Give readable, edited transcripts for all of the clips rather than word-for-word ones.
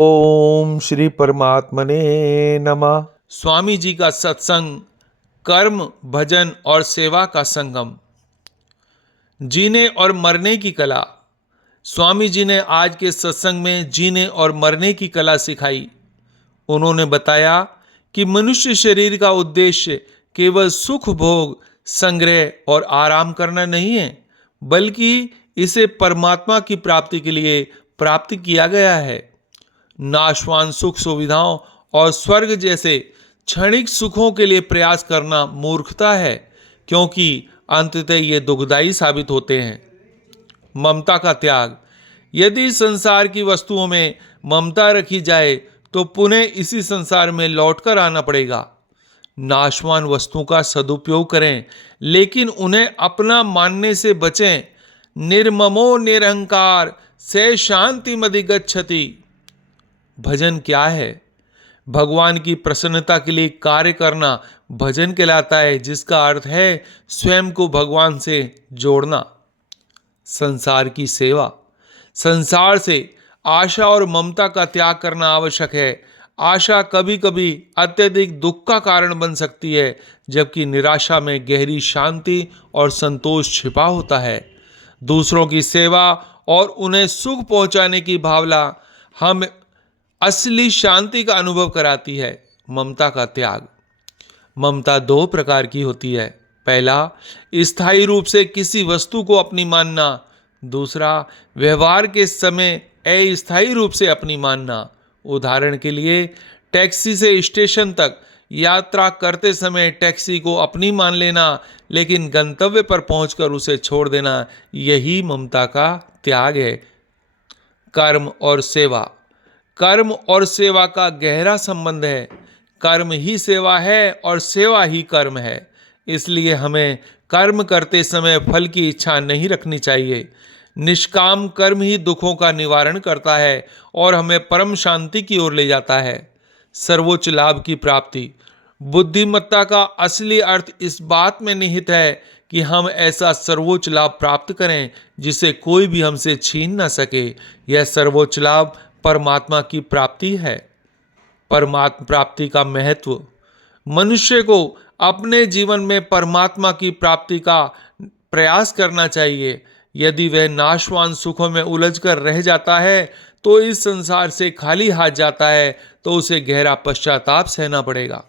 ओम श्री परमात्मने नमः। स्वामी जी का सत्संग, कर्म, भजन और सेवा का संगम। जीने और मरने की कला। स्वामी जी ने आज के सत्संग में जीने और मरने की कला सिखाई। उन्होंने बताया कि मनुष्य शरीर का उद्देश्य केवल सुख भोग, संग्रह और आराम करना नहीं है, बल्कि इसे परमात्मा की प्राप्ति के लिए प्राप्त किया गया है। नाशवान सुख सुविधाओं और स्वर्ग जैसे क्षणिक सुखों के लिए प्रयास करना मूर्खता है, क्योंकि अंततः ये दुखदायी साबित होते हैं। ममता का त्याग। यदि संसार की वस्तुओं में ममता रखी जाए तो पुनः इसी संसार में लौटकर आना पड़ेगा। नाशवान वस्तुओं का सदुपयोग करें, लेकिन उन्हें अपना मानने से बचें। निर्ममो निरहंकार से शांति मधिगच्छति। भजन क्या है? भगवान की प्रसन्नता के लिए कार्य करना भजन कहलाता है, जिसका अर्थ है स्वयं को भगवान से जोड़ना। संसार की सेवा। संसार से आशा और ममता का त्याग करना आवश्यक है। आशा कभी कभी अत्यधिक दुख का कारण बन सकती है, जबकि निराशा में गहरी शांति और संतोष छिपा होता है। दूसरों की सेवा और उन्हें सुख पहुंचाने की भावना हम असली शांति का अनुभव कराती है। ममता का त्याग। ममता दो प्रकार की होती है। पहला, स्थायी रूप से किसी वस्तु को अपनी मानना। दूसरा, व्यवहार के समय अस्थायी रूप से अपनी मानना। उदाहरण के लिए, टैक्सी से स्टेशन तक यात्रा करते समय टैक्सी को अपनी मान लेना, लेकिन गंतव्य पर पहुंचकर उसे छोड़ देना, यही ममता का त्याग है। कर्म और सेवा। कर्म और सेवा का गहरा संबंध है। कर्म ही सेवा है और सेवा ही कर्म है। इसलिए हमें कर्म करते समय फल की इच्छा नहीं रखनी चाहिए। निष्काम कर्म ही दुखों का निवारण करता है और हमें परम शांति की ओर ले जाता है। सर्वोच्च लाभ की प्राप्ति। बुद्धिमत्ता का असली अर्थ इस बात में निहित है कि हम ऐसा सर्वोच्च लाभ प्राप्त करें जिसे कोई भी हमसे छीन न सके। यह सर्वोच्च लाभ परमात्मा की प्राप्ति है। परमात्मा प्राप्ति का महत्व। मनुष्य को अपने जीवन में परमात्मा की प्राप्ति का प्रयास करना चाहिए। यदि वह नाशवान सुखों में उलझकर रह जाता है तो इस संसार से खाली हाथ जाता है, तो उसे गहरा पश्चाताप सहना पड़ेगा।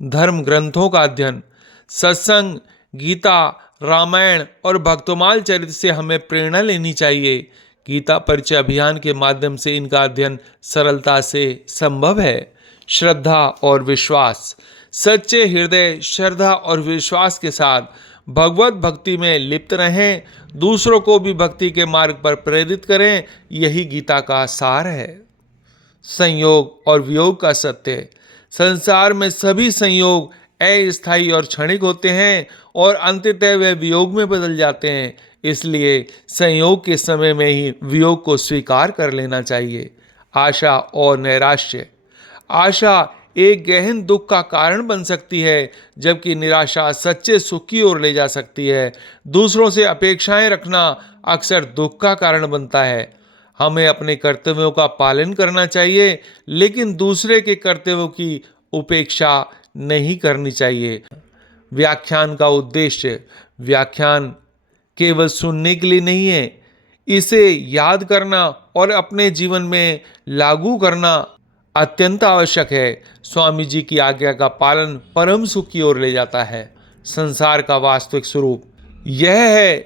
धर्म ग्रंथों का अध्ययन। सत्संग, गीता, रामायण और भक्तमाल चरित्र से हमें प्रेरणा लेनी चाहिए। गीता परिचय अभियान के माध्यम से इनका अध्ययन सरलता से संभव है। श्रद्धा और विश्वास। सच्चे हृदय, श्रद्धा और विश्वास के साथ भगवत भक्ति में लिप्त रहें, दूसरों को भी भक्ति के मार्ग पर प्रेरित करें, यही गीता का सार है। संयोग और वियोग का सत्य। संसार में सभी संयोग अस्थायी और क्षणिक होते हैं और अंततः वे वियोग में बदल जाते हैं। इसलिए संयोग के समय में ही वियोग को स्वीकार कर लेना चाहिए। आशा और नैराश्य। आशा एक गहन दुख का कारण बन सकती है, जबकि निराशा सच्चे सुख की ओर ले जा सकती है। दूसरों से अपेक्षाएं रखना अक्सर दुख का कारण बनता है। हमें अपने कर्तव्यों का पालन करना चाहिए, लेकिन दूसरे के कर्तव्यों की उपेक्षा नहीं करनी चाहिए। व्याख्यान का उद्देश्य। व्याख्यान केवल सुनने के लिए नहीं है, इसे याद करना और अपने जीवन में लागू करना अत्यंत आवश्यक है। स्वामी जी की आज्ञा का पालन परम सुख की ओर ले जाता है। संसार का वास्तविक स्वरूप यह है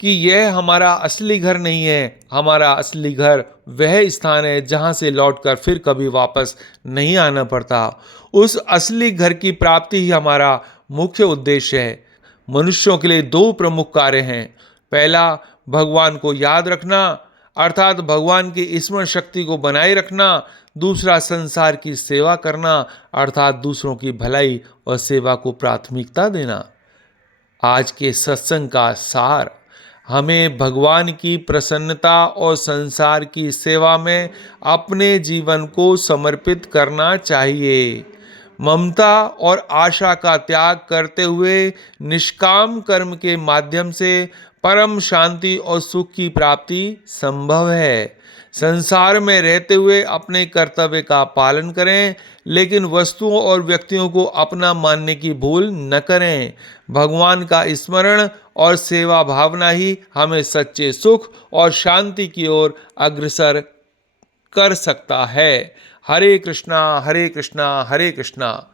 कि यह हमारा असली घर नहीं है। हमारा असली घर वह स्थान है जहां से लौटकर फिर कभी वापस नहीं आना पड़ता। उस असली घर की प्राप्ति ही हमारा मुख्य उद्देश्य है। मनुष्यों के लिए दो प्रमुख कार्य हैं। पहला, भगवान को याद रखना, अर्थात भगवान की स्मरण शक्ति को बनाए रखना। दूसरा, संसार की सेवा करना, अर्थात दूसरों की भलाई और सेवा को प्राथमिकता देना। आज के सत्संग का सार। हमें भगवान की प्रसन्नता और संसार की सेवा में अपने जीवन को समर्पित करना चाहिए। ममता और आशा का त्याग करते हुए निष्काम कर्म के माध्यम से परम शांति और सुख की प्राप्ति संभव है। संसार में रहते हुए अपने कर्तव्य का पालन करें, लेकिन वस्तुओं और व्यक्तियों को अपना मानने की भूल न करें। भगवान का स्मरण और सेवा भावना ही हमें सच्चे सुख और शांति की ओर अग्रसर कर सकता है। हरे कृष्णा हरे कृष्णा हरे कृष्णा